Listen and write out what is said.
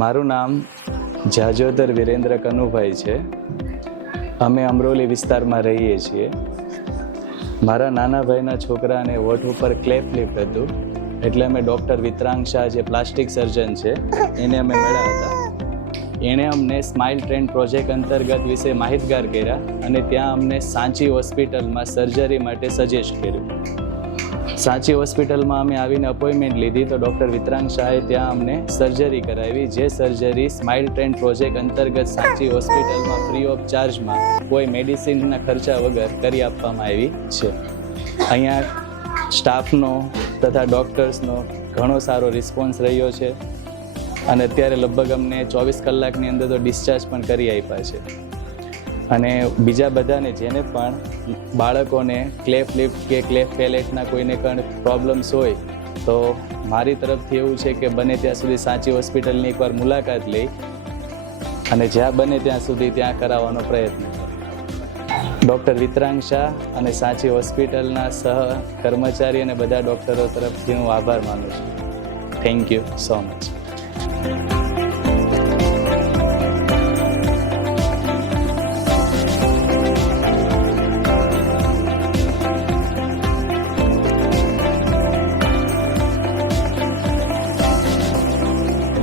મારું નામ જાજોદર વિરેન્દ્ર કનુભાઈ છે. અમે અમરોલી વિસ્તારમાં રહીએ છીએ. મારા નાના ભાઈના છોકરાને હોઠ ઉપર ક્લેપ લિપ હતું, એટલે અમે ડૉક્ટર વિતરાંગ શાહ જે પ્લાસ્ટિક સર્જન છે એને અમે મળ્યા હતા. એણે અમને સ્માઇલ ટ્રેન્ડ પ્રોજેક્ટ અંતર્ગત વિશે માહિતગાર કર્યા અને ત્યાં અમને સાંચી હોસ્પિટલમાં સર્જરી માટે સજેસ્ટ કર્યું. સાંચી હોસ્પિટલમાં અમે આવીને અપોઇન્ટમેન્ટ લીધી તો ડૉક્ટર વિતરાંગ શાહે ત્યાં અમને સર્જરી કરાવી, જે સર્જરી સ્માઇલ ટ્રેન્ડ પ્રોજેક્ટ અંતર્ગત સાંચી હોસ્પિટલમાં ફ્રી ઓફ ચાર્જમાં કોઈ મેડિસિનના ખર્ચા વગર કરી આપવામાં આવી છે. અહીંયા સ્ટાફનો તથા ડૉક્ટર્સનો ઘણો સારો રિસ્પોન્સ રહ્યો છે અને અત્યારે લગભગ અમને 24 કલાકની અંદર તો ડિસ્ચાર્જ પણ કરી આપ્યા છે. અને બીજા બધાને જેને પણ બાળકોને ક્લેફ લિપ કે ક્લેફ પેલેટના કોઈને પણ પ્રોબ્લેમ્સ હોય તો મારી તરફથી એવું છે કે બને ત્યાં સુધી સાંચી હોસ્પિટલની એકવાર મુલાકાત લઈ અને જ્યાં બને ત્યાં સુધી ત્યાં કરાવવાનો પ્રયત્ન કરો. ડૉક્ટર વિતરાંગ શાહ અને સાંચી હોસ્પિટલના સહ કર્મચારી અને બધા ડૉક્ટરો તરફથી હું આભાર માનું છું. Thank you so much.